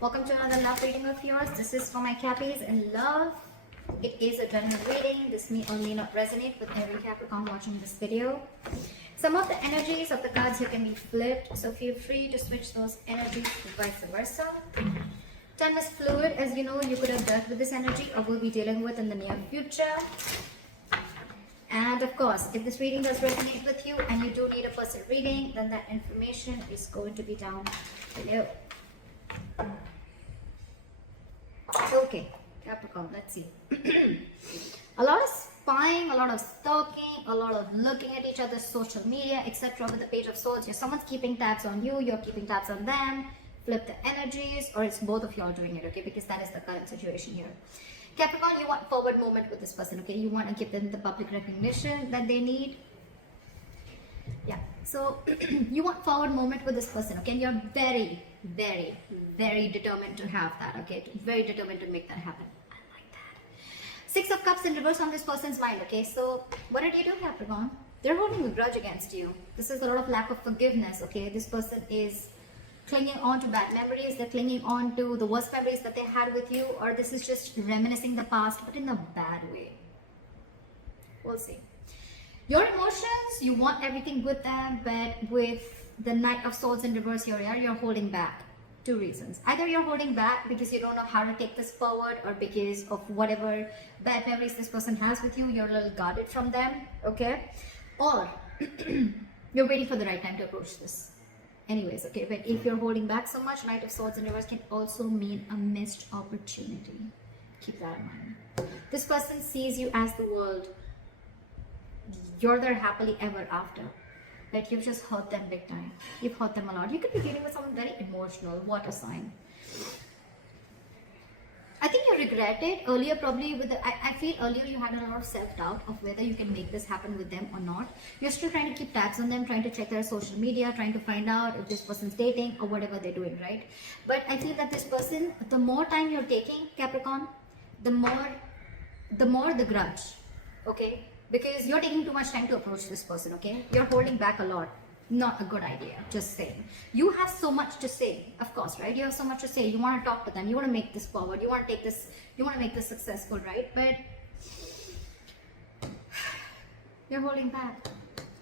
Welcome to another love reading of yours. This is for my Cappies in love. It is a general reading. This may or may not resonate with every Capricorn watching this video. Some of the energies of the cards here can be flipped, so feel free to switch those energies to vice versa. Time is fluid, as you know, you could have dealt with this energy or will be dealing with in the near future. And of course, if this reading does resonate with you and you do need a personal reading, then that information is going to be down below. Okay, Capricorn, let's see. A lot of spying, a lot of stalking, a lot of looking at each other's social media, etc. with the Page of Swords. Here, someone's keeping tabs on you, you're keeping tabs on them. Flip the energies, or it's both of you all doing it, okay? Because that is the current situation here. Capricorn, you want forward movement with this person, okay? You want to give them the public recognition that they need. Yeah, so you want forward movement with this person, okay? And you're very, very, very determined to have that, okay? Very determined to make that happen. I like that. Six of Cups in reverse on this person's mind, okay? So what did you do, Capricorn? They're holding a grudge against you. This is a lot of lack of forgiveness, okay? This person is clinging on to bad memories, they're clinging on to the worst memories that they had with you, or this is just reminiscing the past, but in a bad way. We'll see. Your emotions, you want everything with them, but with the Knight of Swords in reverse here, you're holding back. Two reasons. Either you're holding back because you don't know how to take this forward, or because of whatever bad memories this person has with you, you're a little guarded from them, okay? Or you're waiting for the right time to approach this. Anyways, okay, but if you're holding back so much, Knight of Swords in reverse can also mean a missed opportunity. Keep that in mind. This person sees you as the world. You're their happily ever after. But you've just hurt them big time. You've hurt them a lot. You could be dealing with someone very emotional, water sign. I think you regret it earlier, probably with the, I feel earlier you had a lot of self-doubt of whether you can make this happen with them or not. You're still trying to keep tabs on them, trying to check their social media, trying to find out if this person's dating or whatever they're doing, right? But I feel that this person, the more time you're taking, Capricorn, the more the grudge, okay? Because you're taking too much time to approach this person, okay? You're holding back a lot. Not a good idea, just saying. You have so much to say, of course, right? You have so much to say. You want to talk to them. You want to make this forward. You want to take this, you want to make this successful, right? But you're holding back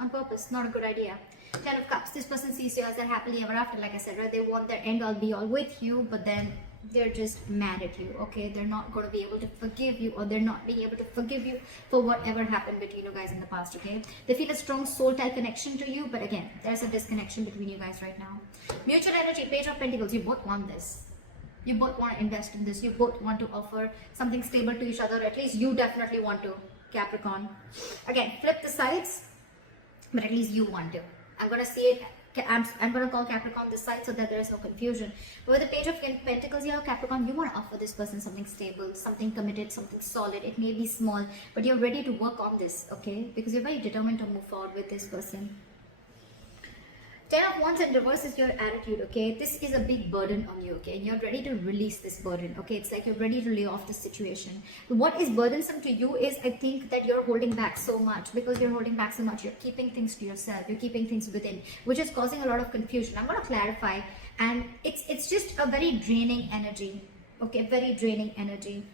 on purpose. Not a good idea. Ten of Cups. This person sees you as their happily ever after, like I said, right? They want their end all be all with you, but then they're just mad at you, okay? They're not going to be able to forgive you, or they're not being able to forgive you for whatever happened between you guys in the past, okay? They feel a strong soul type connection to you, but again, there's a disconnection between you guys right now. Mutual energy, Page of Pentacles. You both want this. You both want to invest in this. You both want to offer something stable to each other. At least you definitely want to, Capricorn. Again, flip the sides, but at least you want to. I'm going to see it. I'm going to call Capricorn this side so that there is no confusion. But with the Page of Pentacles here, Capricorn, you want to offer this person something stable, something committed, something solid. It may be small, but you're ready to work on this, okay? Because you're very determined to move forward with this person. Ten of Wands in reverse is your attitude, okay? This is a big burden on you, okay? And you're ready to release this burden, okay? It's like you're ready to lay off the situation. What is burdensome to you is, I think, that you're holding back so much. Because you're holding back so much, you're keeping things to yourself. You're keeping things within, which is causing a lot of confusion. I'm going to clarify. And it's just a very draining energy, okay? Very draining energy.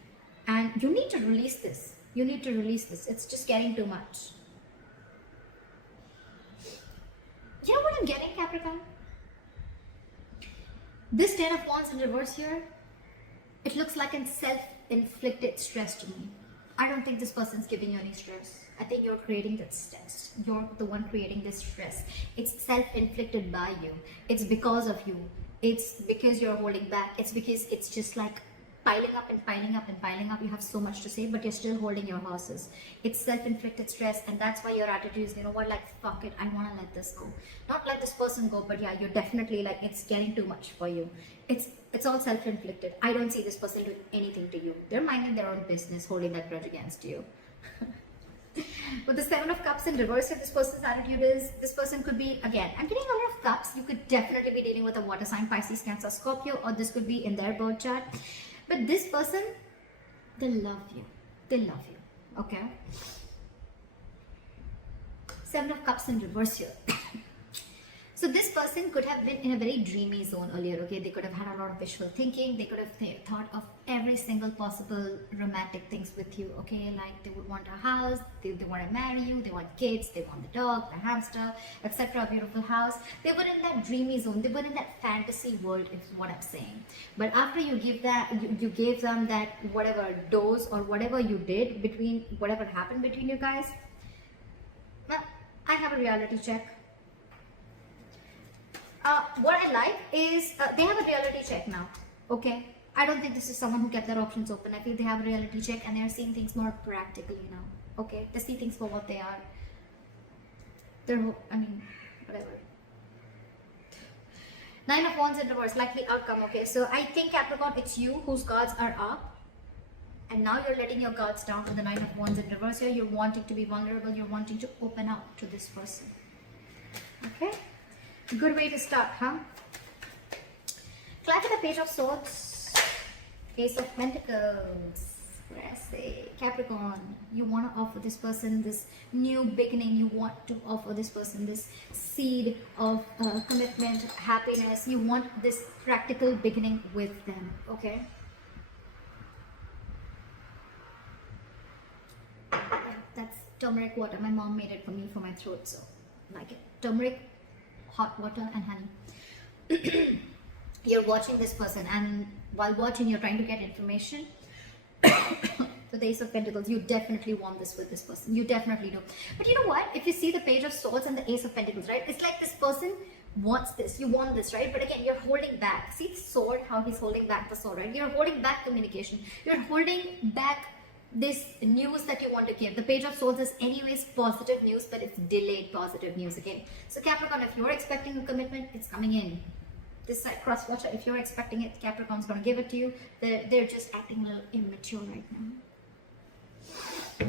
And you need to release this. You need to release this. It's just getting too much. You know what I'm getting, Capricorn? This Ten of Wands in reverse here, it looks like a self-inflicted stress to me. I don't think this person's giving you any stress. I think you're creating that stress. You're the one creating this stress. It's self-inflicted by you. It's because of you. It's because you're holding back. It's because it's just like piling up and piling up and piling up. You have so much to say, but you're still holding your horses. It's self-inflicted stress, and that's why your attitude is, you know what, like, fuck it, I want to let this go. Not let this person go, but yeah, you're definitely like, it's getting too much for you. It's all self-inflicted. I don't see this person doing anything to you. They're minding their own business, holding that grudge against you. With the Seven of Cups in reverse, if this person's attitude is, this person could be, again, I'm getting a lot of cups. You could definitely be dealing with a water sign, Pisces, Cancer, Scorpio, or this could be in their birth chart. But this person, they love you. They love you. Okay? Seven of Cups in reverse here. So this person could have been in a very dreamy zone earlier, okay? They could have had a lot of visual thinking. They could have thought of every single possible romantic things with you, okay? Like they would want a house, they want to marry you, they want kids, they want the dog, the hamster, etc. A beautiful house. They were in that dreamy zone. They were in that fantasy world, is what I'm saying. But after you give that, you gave them that whatever dose or whatever you did between, whatever happened between you guys, I have a reality check. What I like is they have a reality check now, okay? I don't think this is someone who kept their options open. I feel they have a reality check and they are seeing things more practically now, okay? They see things for what they are. I mean, whatever. Nine of Wands in reverse, likely outcome, okay? So I think Capricorn, it's you whose cards are up. And now you're letting your guards down with the Nine of Wands in reverse here. You're wanting to be vulnerable. You're wanting to open up to this person, okay? Good way to start, huh? Clap at the Page of Swords, Ace of Pentacles. Capricorn, you want to offer this person this new beginning. You want to offer this person this seed of commitment, happiness. You want this practical beginning with them, okay? That's turmeric water. My mom made it for me for my throat, so I like it. Turmeric, hot water and honey. You're watching this person, and while watching you're trying to get information. For the Ace of Pentacles, you definitely want this with this person. You definitely do. But you know what? If you see the Page of Swords and the Ace of Pentacles, right? It's like this person wants this. You want this, right? But again, you're holding back. See the sword, how he's holding back the sword, right? You're holding back communication. You're holding back this news that you want to give. The Page of Swords is anyways positive news, but it's delayed positive news again. So Capricorn, if you're expecting a commitment, it's coming in. This side cross watcher, if you're expecting it, Capricorn's going to give it to you. They're just acting a little immature right now.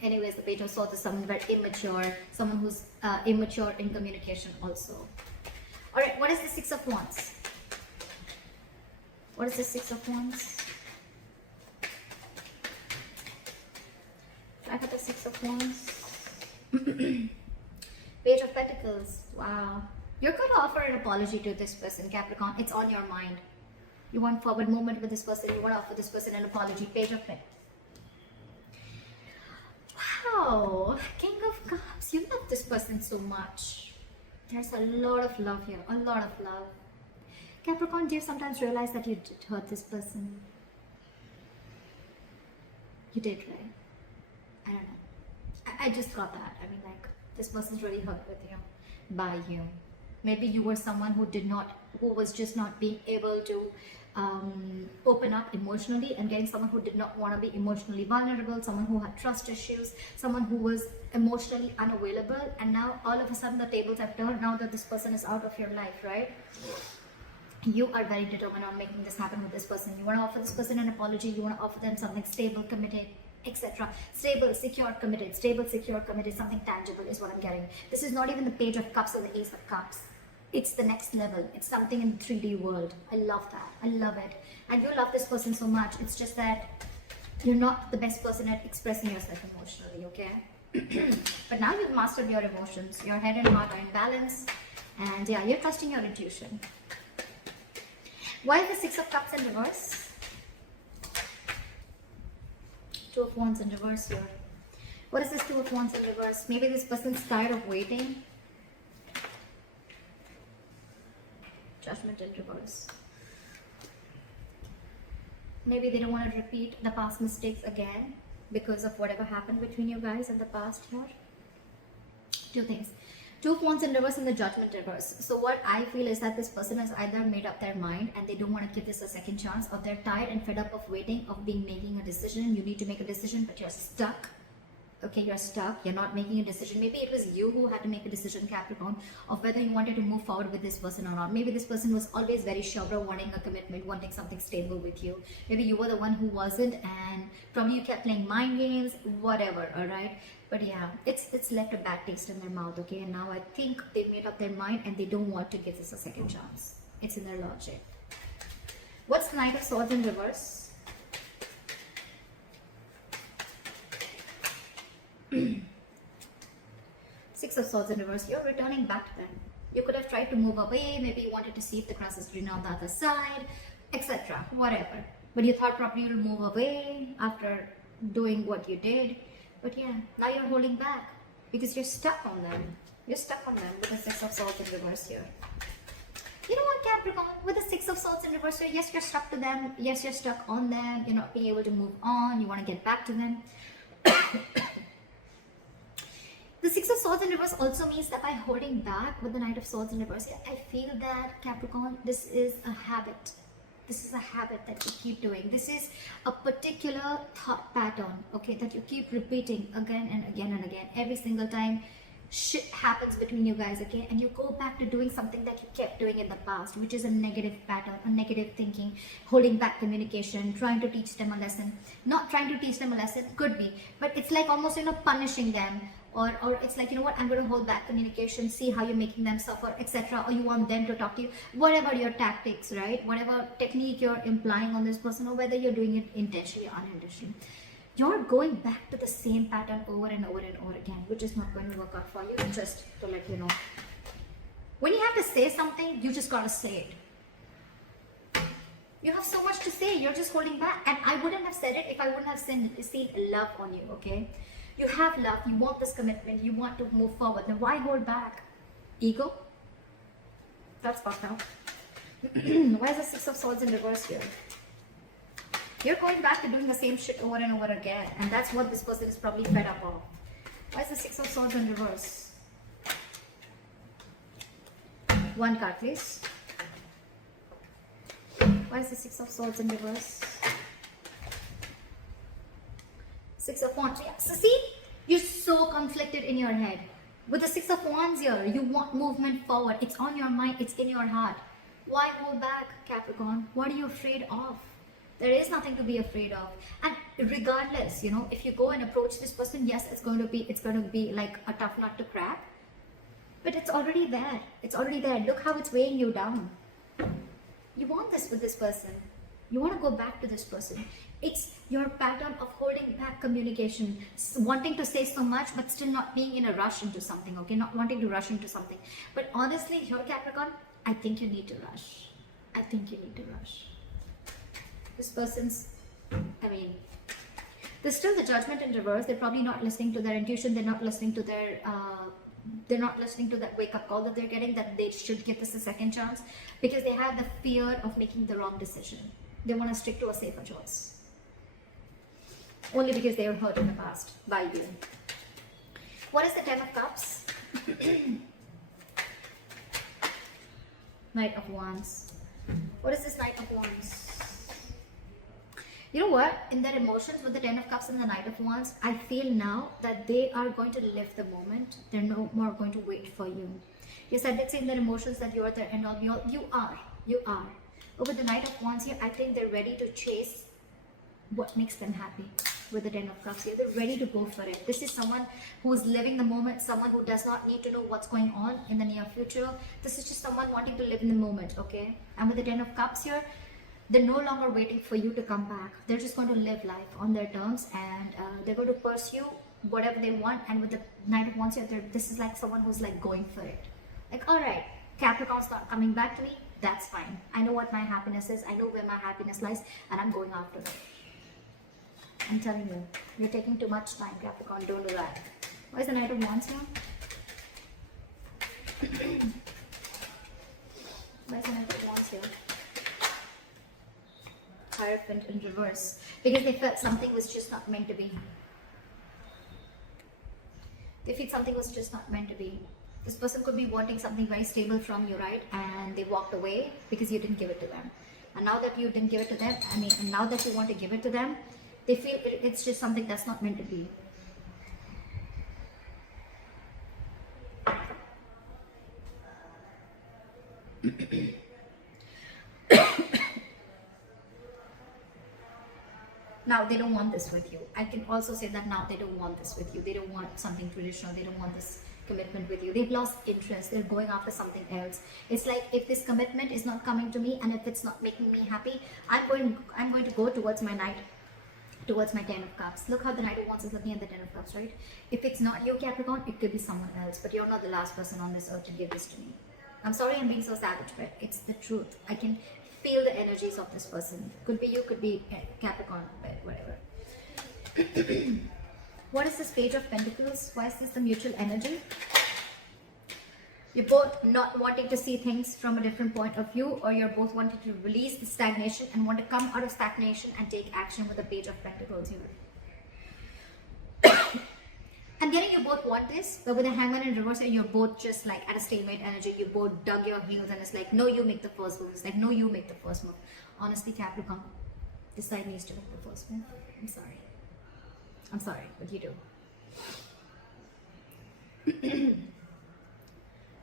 Anyways, the Page of Swords is someone very immature, someone who's immature in communication also. Alright, what is the Six of Wands? What is the Six of Wands? I got the Six of Wands. Page of Pentacles. Wow. You're going to offer an apology to this person, Capricorn. It's on your mind. You want forward movement with this person. You want to offer this person an apology. Page of Pentacles. Wow. King of Cups. You love this person so much. There's a lot of love here. A lot of love. Capricorn, do you sometimes realize that you did hurt this person? You did, right? I don't know. I just got that. I mean, like, this person's really hurt with you, by you. Maybe you were someone who was just not being able to open up emotionally, and getting someone who did not want to be emotionally vulnerable, someone who had trust issues, someone who was emotionally unavailable, and now all of a sudden the tables have turned now that this person is out of your life, right? You are very determined on making this happen with this person. You want to offer this person an apology. You want to offer them something stable, committed, etc. Stable, secure, committed. Stable, secure, committed. Something tangible is what I'm getting. This is not even the Page of Cups or the Ace of Cups. It's the next level. It's something in the 3D world. I love that. I love it. And you love this person so much. It's just that you're not the best person at expressing yourself emotionally, okay? But now you've mastered your emotions. Your head and heart are in balance. And yeah, you're trusting your intuition. Why is the Six of Cups in reverse? Two of Wands in reverse here. What is this Two of Wands in reverse? Maybe this person's tired of waiting. Judgment in reverse. Maybe they don't want to repeat the past mistakes again because of whatever happened between you guys in the past here. Two things. Two of Wands in reverse and the Judgment reverse. So what I feel is that this person has either made up their mind and they don't want to give this a second chance, or they're tired and fed up of waiting, of making a decision. You need to make a decision, but you're stuck. Okay, you're stuck. You're not making a decision. Maybe it was you who had to make a decision, Capricorn, of whether you wanted to move forward with this person or not. Maybe this person was always very sure, wanting a commitment, wanting something stable with you. Maybe you were the one who wasn't, and probably you kept playing mind games, whatever, all right? But yeah, it's left a bad taste in their mouth, okay? And now I think they've made up their mind and they don't want to give this a second chance. It's in their logic. What's the Knight of Swords in reverse? Six of Swords in reverse. You're returning back to them. You could have tried to move away. Maybe you wanted to see if the grass is greener on the other side, etc. Whatever. But you thought probably you'll move away after doing what you did. But yeah, now you're holding back because you're stuck on them. You're stuck on them with the Six of Swords in reverse here. You know what, Capricorn? With the Six of Swords in reverse here, yes, you're stuck to them. Yes, you're stuck on them. You're not being able to move on. You want to get back to them. The Six of Swords in reverse also means that by holding back with the Knight of Swords in reverse here, I feel that, Capricorn, this is a habit. This is a habit that you keep doing. This is a particular thought pattern, okay, that you keep repeating again and again and again. Every single time shit happens between you guys, okay, and you go back to doing something that you kept doing in the past, which is a negative pattern, a negative thinking, holding back communication, trying to teach them a lesson. Not trying to teach them a lesson, could be, but it's like almost, you know, punishing them, or it's like, you know what, I'm going to hold back communication, see how you're making them suffer, etc. Or you want them to talk to you, whatever your tactics, right, whatever technique you're implying on this person, or whether you're doing it intentionally or unintentionally. You're going back to the same pattern over and over and over again, which is not going to work out for you. Just to let you know, when you have to say something, you just gotta say it. You have so much to say, you're just holding back. And I wouldn't have said it if I wouldn't have seen love on you, okay? You have love, you want this commitment, you want to move forward. Then why hold back? Ego? That's fucked up. Why is the Six of Swords in reverse here? You're going back to doing the same shit over and over again, and that's what this person is probably fed up of. Why is the Six of Swords in reverse? One card, please. Why is the Six of Swords in reverse? Six of Wands. Yeah. So see, you're so conflicted in your head. With the Six of Wands here, you want movement forward. It's on your mind, it's in your heart. Why hold back, Capricorn? What are you afraid of? There is nothing to be afraid of. And regardless, you know, if you go and approach this person, yes, it's going to be like a tough nut to crack. But it's already there. It's already there. Look how it's weighing you down. You want this with this person. You want to go back to this person. It's your pattern of holding back communication, wanting to say so much, but still not being in a rush into something, okay? Not wanting to rush into something. But honestly, here, Capricorn, I think you need to rush. I think you need to rush. This person's, I mean, there's still the Judgment in reverse. They're probably not listening to their intuition. They're not listening to their, they're not listening to that wake-up call that they're getting, that they should give this a second chance, because they have the fear of making the wrong decision. They want to stick to a safer choice. Only because they were hurt in the past by you. What is the Ten of Cups? Knight of Wands. What is this Knight of Wands? You know what? In their emotions with the Ten of Cups and the Knight of Wands, I feel now that they are going to live the moment. They're no more going to wait for you. Yes, I did say in their emotions that you are their end all be all. You are. But with the Knight of Wands here, I think they're ready to chase what makes them happy. With the Ten of Cups here, they're ready to go for it. This is someone who is living the moment, someone who does not need to know what's going on in the near future. This is just someone wanting to live in the moment, okay? And with the Ten of Cups here, they're no longer waiting for you to come back. They're just going to live life on their terms, and they're going to pursue whatever they want. And with the Knight of Wands here, this is like someone who's like going for it. Like, all right, Capricorn's not coming back to me. That's fine. I know what my happiness is. I know where my happiness lies, and I'm going after it. I'm telling you, you're taking too much time, Capricorn. Don't do that. Why is the Knight of Wands here? Why is the Knight of Wands here? Hierophant in reverse. Because they felt something was just not meant to be. They feel something was just not meant to be. This person could be wanting something very stable from you, right? And they walked away because you didn't give it to them. And now that you didn't give it to them, and now that you want to give it to them, they feel it's just something that's not meant to be. Now they don't want this with you. I can also say that now they don't want this with you. They don't want something traditional. They don't want this commitment with you. They've lost interest. They're going after something else. It's like, if this commitment is not coming to me, and if it's not making me happy, I'm going to go towards my Ten of Cups. Look how the Knight of Wands is looking at the Ten of Cups, right? If it's not you, Capricorn, it could be someone else, but you're not the last person on this earth to give this to me. I'm sorry I'm being so savage, but it's the truth. I can feel the energies of this person. Could be you, could be Capricorn, but whatever. What is this Page of Pentacles? Why is this the mutual energy? You're both not wanting to see things from a different point of view, or you're both wanting to release the stagnation and want to come out of stagnation and take action with the Page of Pentacles here. I'm getting you both want this, but with the Hangman in reverse, you're both just like at a stalemate energy. You both dug your heels and it's like, no, you make the first move. It's like, no, you make the first move. Honestly, Capricorn, this side needs to make the first move. I'm sorry. I'm sorry, but you do.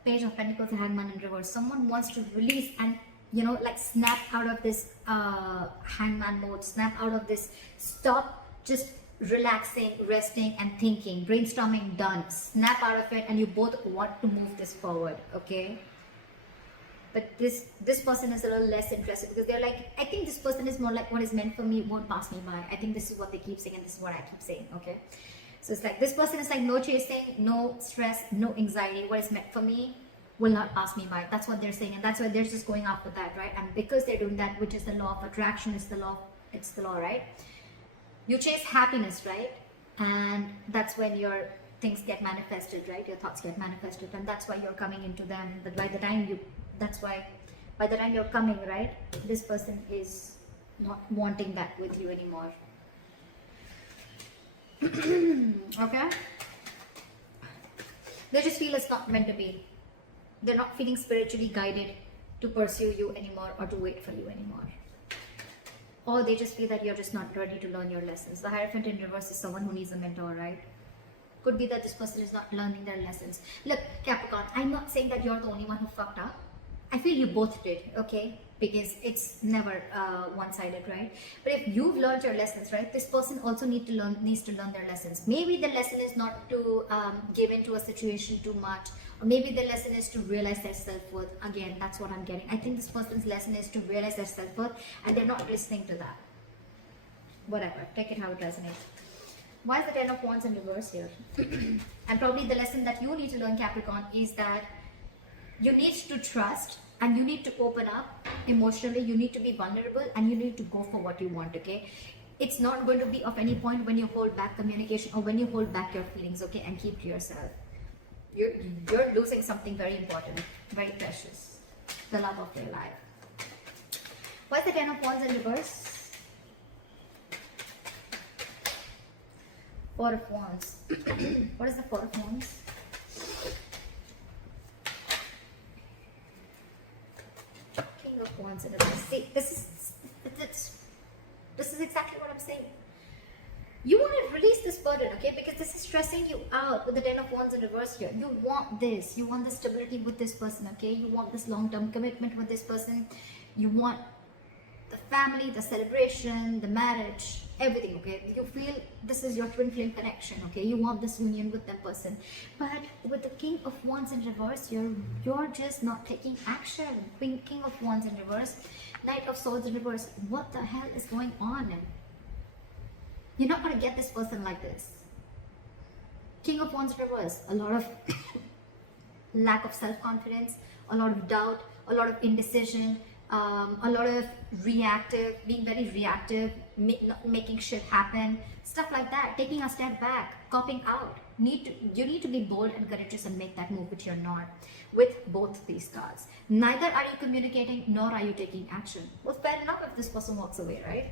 Page of Pentacles, Hangman in reverse. Someone wants to release and, you know, like snap out of this hangman mode, snap out of this, stop just relaxing, resting and thinking, brainstorming done, snap out of it, and you both want to move this forward, okay? But this person is a little less interested because they're like, I think this person is more like, what is meant for me won't pass me by. I think this is what they keep saying and this is what I keep saying, okay? So it's like, this person is like, no chasing, no stress, no anxiety. What is meant for me will not pass me by. That's what they're saying, and that's why they're just going after that, right? And because they're doing that, which is the law of attraction, it's the law, right? You chase happiness, right? And that's when your things get manifested, right? Your thoughts get manifested, and that's why you're coming into them. But by the time you're coming, right, this person is not wanting that with you anymore. Okay? They just feel it's not meant to be. They're not feeling spiritually guided to pursue you anymore or to wait for you anymore. Or they just feel that you're just not ready to learn your lessons. The Hierophant in reverse is someone who needs a mentor, right? Could be that this person is not learning their lessons. Look, Capricorn, I'm not saying that you're the only one who fucked up. I feel you both did, okay? Because it's never one-sided, right? But if you've learned your lessons, right, this person also needs to learn their lessons. Maybe the lesson is not to give into a situation too much, or maybe the lesson is to realize their self-worth. Again, that's what I'm getting. I think this person's lesson is to realize their self-worth, and they're not listening to that. Whatever, take it how it resonates. Why is the Ten of Wands in reverse here? And probably the lesson that you need to learn, Capricorn, is that you need to trust and you need to open up emotionally. You need to be vulnerable and you need to go for what you want, okay? It's not going to be of any point when you hold back communication or when you hold back your feelings, okay? And keep to yourself. You're losing something very important, very precious. The love of your life. Why is the Ten of Wands in reverse? Four of Wands. What is the Four of Wands? King of Wands in reverse. See, this is exactly what I'm saying. You want to release this burden, okay? Because this is stressing you out with the Ten of Wands in reverse here. You want this. You want the stability with this person, okay? You want this long-term commitment with this person. You want the family, the celebration, the marriage, everything, okay? You feel this is your twin flame connection, okay? You want this union with that person. But with the King of Wands in reverse, you're just not taking action. King of Wands in reverse, Knight of Swords in reverse. What the hell is going on? You're not going to get this person like this. King of Wands in reverse, a lot of lack of self-confidence, a lot of doubt, a lot of indecision, a lot of being very reactive, making shit happen, stuff like that, taking a step back, copping out. You need to be bold and courageous and make that move, which you're not with both these cards. Neither are you communicating nor are you taking action. Well, fair enough if this person walks away, right?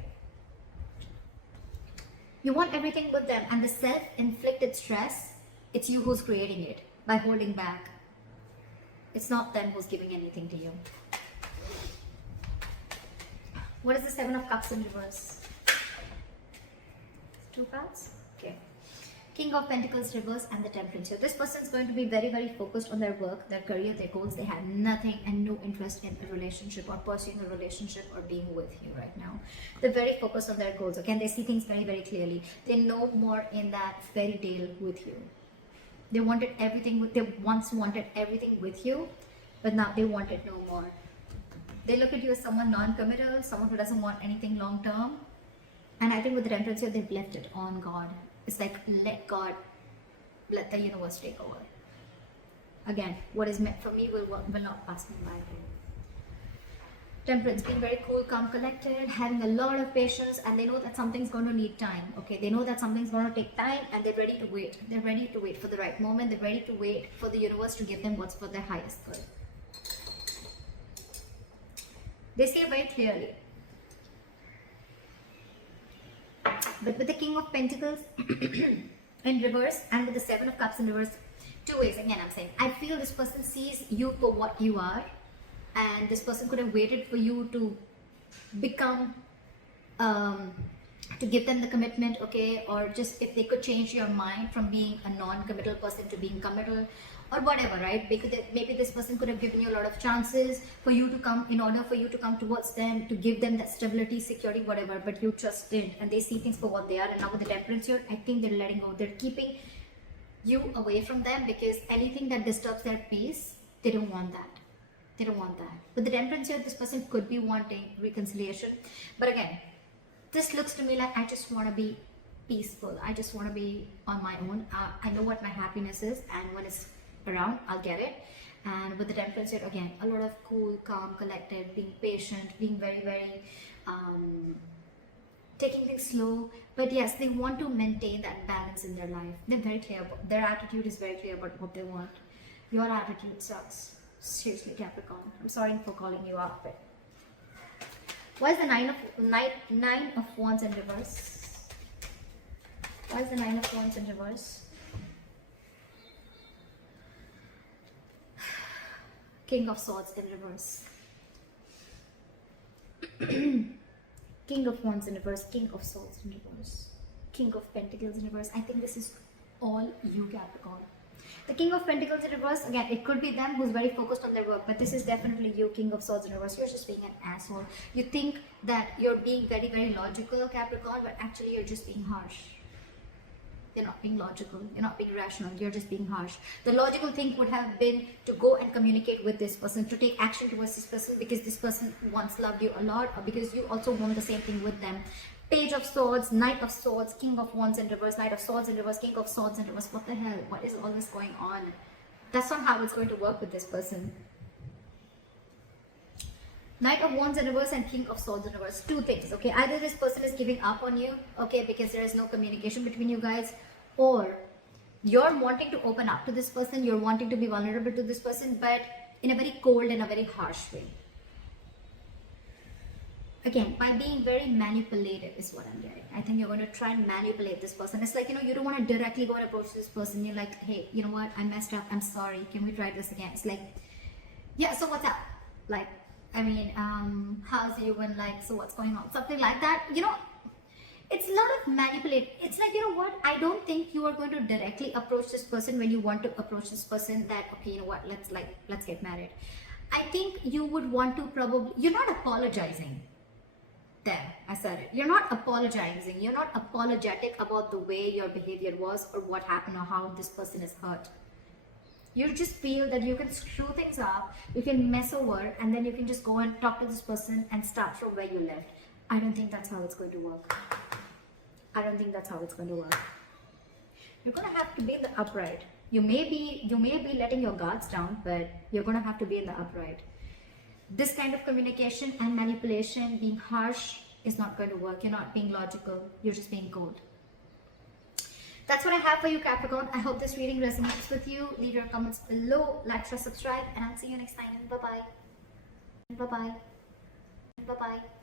You want everything with them, and the self-inflicted stress, it's you who's creating it by holding back. It's not them who's giving anything to you. What is the Seven of Cups in reverse? Two cards? Okay. King of Pentacles reverse and the Temperance. So this person is going to be very, very focused on their work, their career, their goals. They have nothing and no interest in a relationship or pursuing a relationship or being with you right now. They're very focused on their goals. Okay, and they see things very, very clearly. They know more in that fairy tale with you. They wanted everything. They once wanted everything with you, but now they want it no more. They look at you as someone non-committal, someone who doesn't want anything long-term. And I think with the Temperance here, they've left it on God. It's like, let God, let the universe take over. again, what is meant for me will not pass me by. Temperance, being very cool, calm, collected, having a lot of patience, and they know that something's going to need time. Okay, they know that something's going to take time, and they're ready to wait. They're ready to wait for the right moment. They're ready to wait for the universe to give them what's for their highest good. They see it very clearly. But with the King of Pentacles in reverse and with the Seven of Cups in reverse, two ways. Again, I'm saying, I feel this person sees you for what you are, and this person could have waited for you to become, to give them the commitment, okay, or just if they could change your mind from being a non-committal person to being committal, or whatever, right? Because maybe this person could have given you a lot of chances for you to come, in order for you to come towards them, to give them that stability, security, whatever, but you just didn't, and they see things for what they are. And now with the Temperance here, I think they're letting go. They're keeping you away from them, because anything that disturbs their peace, they don't want that. They don't want that. With the Temperance here, this person could be wanting reconciliation, but again, this looks to me like, I just want to be peaceful. I just want to be on my own. I know what my happiness is, and when it's around, I'll get it. And with the Temperance here, again, a lot of cool, calm, collected, being patient, being very, very taking things slow. But yes, they want to maintain that balance in their life. They're very clear about, their attitude is very clear about what they want. Your attitude sucks. Seriously, Capricorn. I'm sorry for calling you out, but why is the Nine of Wands in reverse? Why is the Nine of Wands in reverse? King of Swords in reverse. King of Wands in reverse. King of Swords in reverse. King of Pentacles in reverse. I think this is all you, Capricorn. The King of Pentacles in reverse, again, it could be them who's very focused on their work, but this is definitely you, King of Swords in reverse. You're just being an asshole. You think that you're being very, very logical, Capricorn, but actually you're just being harsh. You're not being logical. You're not being rational. You're just being harsh. The logical thing would have been to go and communicate with this person, to take action towards this person, because this person once loved you a lot, or because you also want the same thing with them. Page of Swords, Knight of Swords, King of Wands in reverse, Knight of Swords in reverse, King of Swords in reverse. What the hell? What is all this going on? That's not how it's going to work with this person. Knight of Wands in reverse and King of Swords in reverse. Two things, okay? Either this person is giving up on you, okay, because there is no communication between you guys, or you're wanting to open up to this person, you're wanting to be vulnerable to this person, but in a very cold and a very harsh way. Again, by being very manipulative is what I'm getting. I think you're going to try and manipulate this person. It's like, you know, you don't want to directly go and approach this person. You're like, hey, you know what? I messed up. I'm sorry. Can we try this again? It's like, yeah, so what's up? Like, I mean, how's you? And like, so what's going on? Something like that. You know, it's a lot of manipulate. It's like, you know what? I don't think you are going to directly approach this person when you want to approach this person that, okay, you know what? Let's get married. I think you would want to probably, you're not apologizing. There, I said it. You're not apologizing. You're not apologetic about the way your behavior was or what happened or how this person is hurt. You just feel that you can screw things up, you can mess over, and then you can just go and talk to this person and start from where you left. I don't think that's how it's going to work. I don't think that's how it's going to work. You're going to have to be in the upright. You may be letting your guards down, but you're going to have to be in the upright. This kind of communication and manipulation, being harsh, is not going to work. You're not being logical. You're just being cold. That's what I have for you, Capricorn. I hope this reading resonates with you. Leave your comments below. Like, share, subscribe, and I'll see you next time. Bye-bye. Bye-bye. Bye-bye.